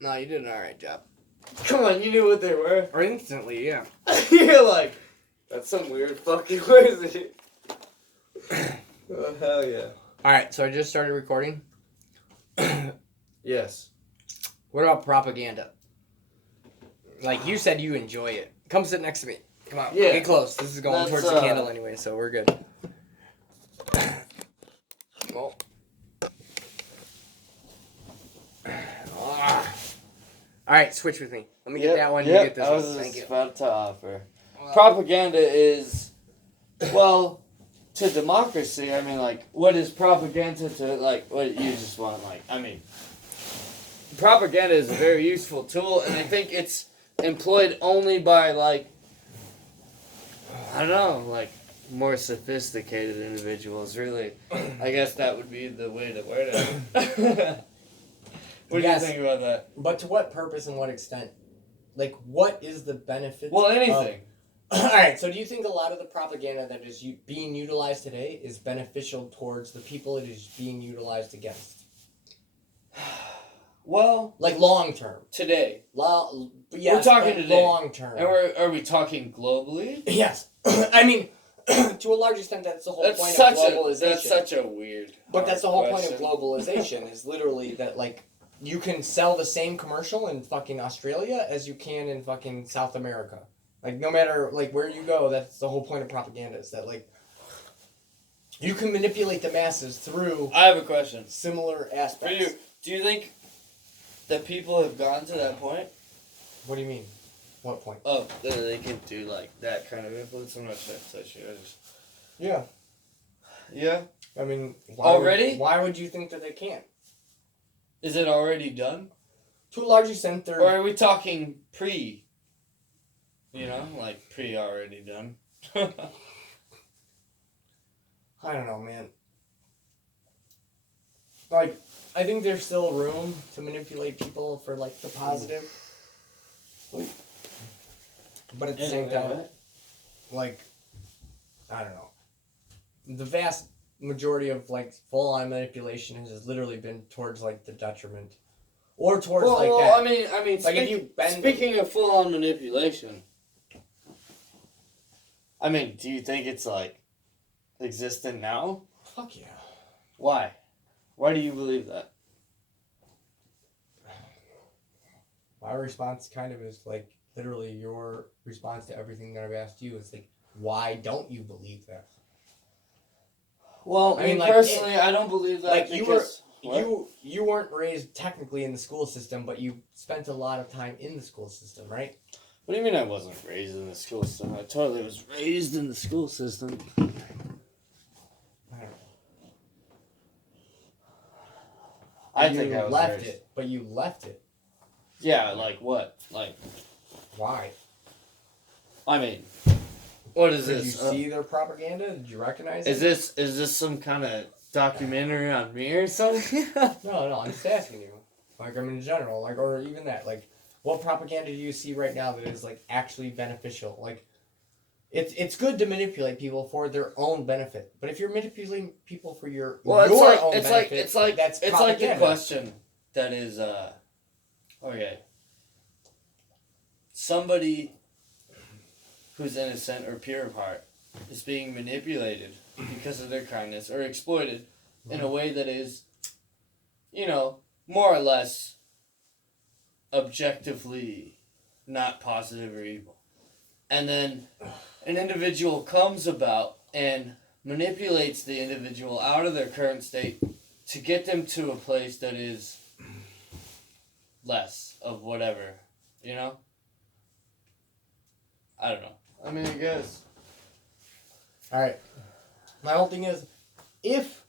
No, you did an alright job. Come on, you knew what they were. Or instantly, yeah. You're like, that's some weird fucking words. Oh, hell yeah. Alright, so I just started recording. Yes. What about propaganda? Like, you said you enjoy it. Come sit next to me. Come on, Yeah. get close. This is going That's, towards the candle anyway, so we're good. Well. Alright, switch with me. Let me get that one, you get this I was one. Thank just you. about to offer. Propaganda is, well, to democracy, I mean, like, what is propaganda to, like, what you just want, like, I mean, propaganda is a very useful tool, and I think it's employed only by, like, I don't know, like, more sophisticated individuals, really. I guess that would be the way to word it. What do you think about that? But to what purpose and what extent? Like, what is the benefit? Well, anything. Alright, so do you think a lot of the propaganda that is being utilized today is beneficial towards the people it is being utilized against? Well, like long term. Today. Yes, we're talking today. Long term. And are we talking globally? Yes. I mean, to a large extent, that's the whole point of globalization. That's such a weird. But that's the whole point of globalization is literally that, like, you can sell the same commercial in fucking Australia as you can in fucking South America. Like, no matter, like, where you go, that's the whole point of propaganda is that, like, you can manipulate the masses through... I have a question. Similar aspects. Do you think that people have gotten to that point? What do you mean? What point? Oh, they can do, like, that kind of influence? I'm not sure. Yeah. Yeah? I mean... Why would you think that they can't? Is it already done? To a large extent, Or are we talking pre? You know, like pre-already done. I don't know, man. Like, I think there's still room to manipulate people for, like, the positive. But at the same time, like, I don't know. The vast majority of, like, full-on manipulation has literally been towards, like, the detriment. Or towards, that. I mean, like, if you speaking of full-on manipulation, I mean, do you think it's, like, existent now? Fuck yeah. Why? Why do you believe that? My response kind of is, like, literally your response to everything that I've asked you is, like, why don't you believe that? Well, I mean, personally, I don't believe that, like, because... You weren't raised technically in the school system, but you spent a lot of time in the school system, right? What do you mean I wasn't raised in the school system? I totally was raised in the school system. I don't know. I think I was left raised. it, but you left it. Yeah, like what? Like... Why? I mean... What is Did this? Did you see their propaganda? Did you recognize it? Is this some kind of documentary on me or something? No, I'm just asking you. Like, I mean, in general, like, or even that, like, what propaganda do you see right now that is, like, actually beneficial? Like, it's good to manipulate people for their own benefit, but if you're manipulating people for your own benefit, it's like the question that is okay. Somebody who's innocent or pure of heart is being manipulated because of their kindness or exploited in a way that is, you know, more or less objectively not positive or evil. And then an individual comes about and manipulates the individual out of their current state to get them to a place that is less of whatever, you know? I don't know. I mean, I guess. Alright. My whole thing is, if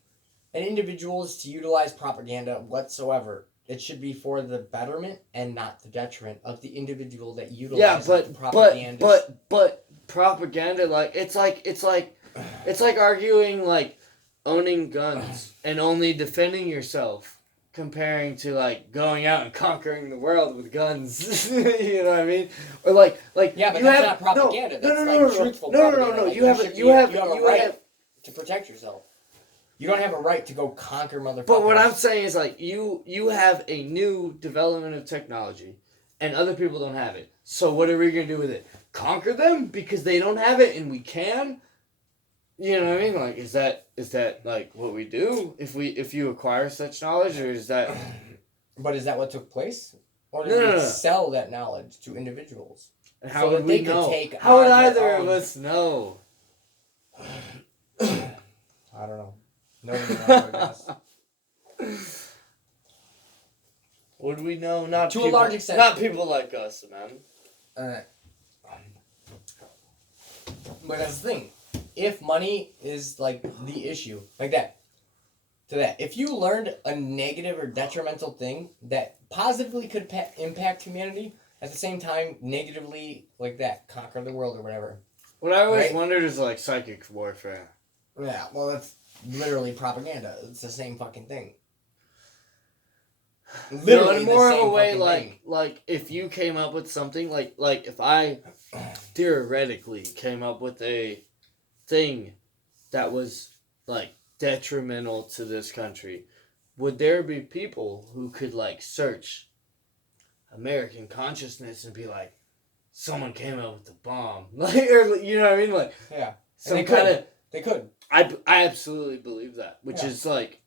an individual is to utilize propaganda whatsoever, it should be for the betterment and not the detriment of the individual that utilizes propaganda. But propaganda, like, it's like arguing, like, owning guns and only defending yourself comparing to, like, going out and conquering the world with guns. You know what I mean? Or like yeah, but that's not propaganda. That's truthful propaganda. No. You have a right to protect yourself. You don't have a right to go conquer motherfuckers. But what I'm saying is, like, you have a new development of technology, and other people don't have it. So what are we gonna do with it? Conquer them because they don't have it, and we can. You know what I mean? Like, is that like what we do if you acquire such knowledge, or is that? But is that what took place, or did No. we sell that knowledge to individuals? And how So would that we they could know? take How would on their either of own- us know? I don't know. Nobody knows, I guess. Would we know? Not To a people, large extent. Not people like us, man. But that's the thing. If money is like the issue, like that, to that, if you learned a negative or detrimental thing that positively could impact humanity, at the same time negatively, like that, conquer the world or whatever. What I always Right? wondered is like psychic warfare. Yeah, well, that's literally propaganda. It's the same fucking thing. Literally, the more of same a way fucking thing. like if you came up with something like if I theoretically came up with a thing that was like detrimental to this country, would there be people who could like search American consciousness and be like, someone came up with the bomb, like, or you know what I mean, like Yeah, some they kind could. of. They could. I absolutely believe that, which Yeah. is like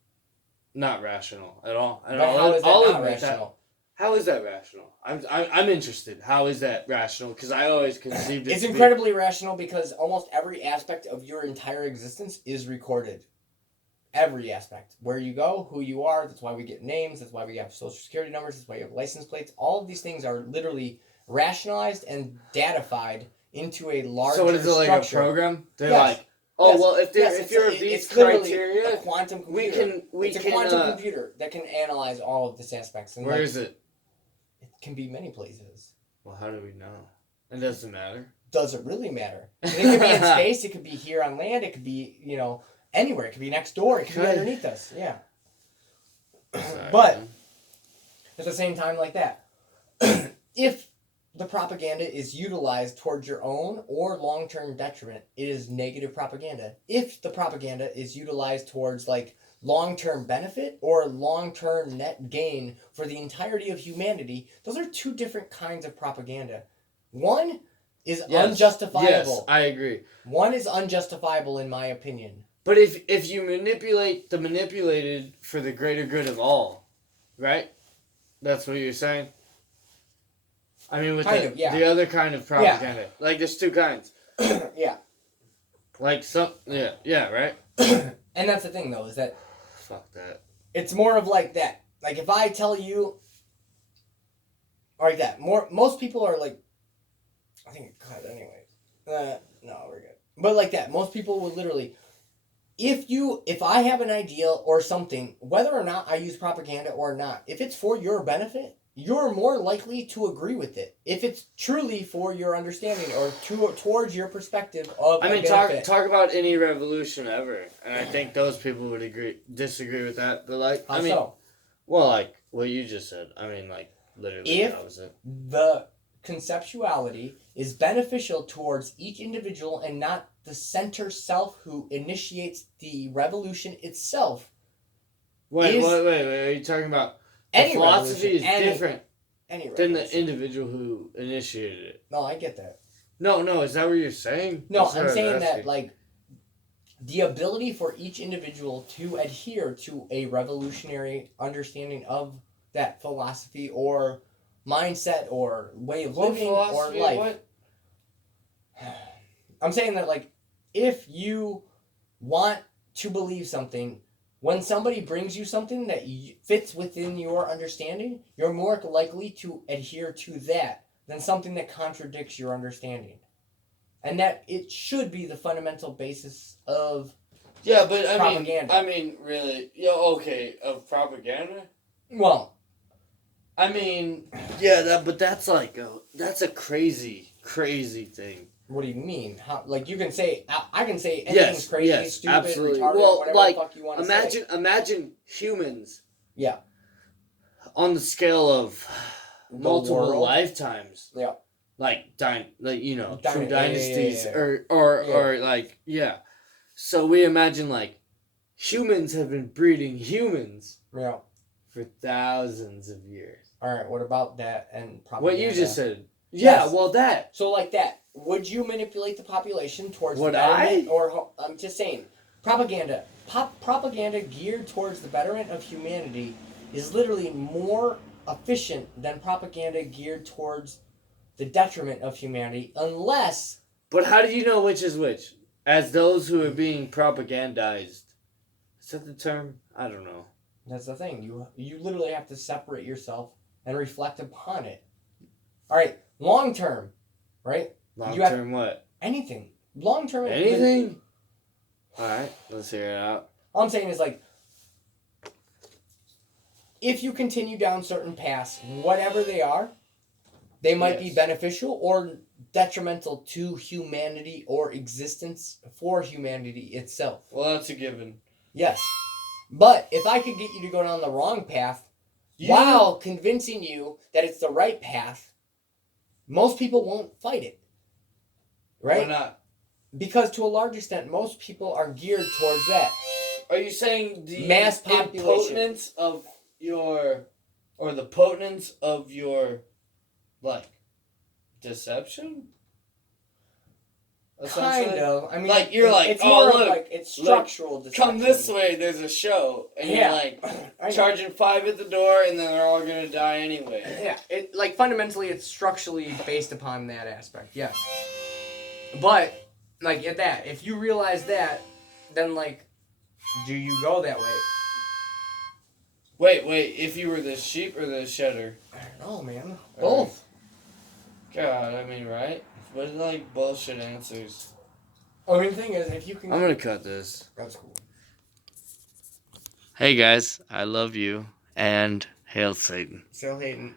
not rational at all. And But how is that I'll not admit that. rational? How is that rational? I'm interested. How is that rational? Because I always conceived it It's to be- incredibly rational because almost every aspect of your entire existence is recorded. Every aspect. Where you go, who you are, that's why we get names, that's why we have social security numbers, that's why you have license plates. All of these things are literally rationalized and datified into a larger So what is it, like structure. a program? They're Yes. like, oh Yes. well, if Yes, if you're of these it's literally criteria, a quantum we computer. can It's a quantum uh, computer that can analyze all of these aspects. And where like, is it? It can be many places. Well, how do we know? It doesn't matter. Does it really matter? It could be in space. It could be here on land. It could be, anywhere. It could be next door. It could be Okay. underneath us. Yeah. Sorry, But man. at the same time, like that, if the propaganda is utilized towards your own or long-term detriment, it is negative propaganda. If the propaganda is utilized towards like long-term benefit or long-term net gain for the entirety of humanity, those are two different kinds of propaganda. One is Yes. unjustifiable. Yes, I agree. One is unjustifiable in my opinion. But if you manipulate the manipulated for the greater good of all, right? That's what you're saying? I mean, with Kind of, yeah. the other kind of propaganda. Like, there's two kinds. Yeah. Like, yeah, right? And that's the thing though, is that Fuck that. it's more of like that. Like if I tell you like that, most people are like, I think it cut anyways. No, we're good. But like that, most people would literally, if I have an idea or something, whether or not I use propaganda or not, if it's for your benefit, you're more likely to agree with it. If it's truly for your understanding or towards your perspective of I mean, a benefit. talk about any revolution ever, and I think those people would disagree with that. But like, How I mean, so? well, like what you just said. I mean, like literally If- the opposite. The conceptuality is beneficial towards each individual and not the center self who initiates the revolution itself. Wait, is- Are you talking about the Any philosophy is revolution, different any than the revolution. individual who initiated it? No, I get that. No, is that what you're saying? No, That's what I I'm was saying that asking. like the ability for each individual to adhere to a revolutionary understanding of that philosophy or mindset or way of What living philosophy? or life. What? I'm saying that, like, if you want to believe something, when somebody brings you something that fits within your understanding, you're more likely to adhere to that than something that contradicts your understanding. And that it should be the fundamental basis of Yeah, but propaganda. I mean, really, okay, of propaganda. well, I mean, yeah, but that's like that's a crazy thing. what do you mean? How, like, you can say I can say anything's crazy, yes, stupid, absolutely. retarded, Well, whatever like, the fuck you want to say. Imagine humans. Yeah. On the scale of The multiple world. lifetimes. Yeah. Like true Yeah, dynasties yeah. or like so we imagine like humans have been breeding humans Yeah. for thousands of years. All right. What about that and propaganda? What you just said. Yes. Yeah, well, that. So like that, would you manipulate the population towards Would the betterment, I? or I'm just saying, propaganda, propaganda geared towards the betterment of humanity is literally more efficient than propaganda geared towards the detriment of humanity, unless But how do you know which is which? As those who are being propagandized. Is that the term? I don't know. that's the thing. You literally have to separate yourself and reflect upon it. All right, long term, right? Long You have- term what? Anything. Long term. Anything? Alright, let's hear it out. All I'm saying is like, if you continue down certain paths, whatever they are, they might be Yes. beneficial or detrimental to humanity or existence for humanity itself. Well, that's a given. Yes. But if I could get you to go down the wrong path while convincing you that it's the right path, most people won't fight it. Right? Why not? Because to a large extent, most people are geared towards that. Are you saying the Mass population. impotence of your, or the potence of your, like, deception? Kind Essentially? of. I mean, Like, you're like, it's oh, more of look, like it's structural deception. Come this way, there's a show, and Yeah. you're like I know. charging 5 at the door, and then they're all gonna die anyway. Yeah, it like fundamentally it's structurally based upon that aspect. Yes. But like at that, if you realize that, then like, do you go that way? Wait, if you were the sheep or the shedder? I don't know, man. Alright. Both. God, I mean, right? But like bullshit answers. I mean, the thing is, if you can. I'm gonna cut this. That's cool. Hey guys, I love you, and hail Satan. Still hating.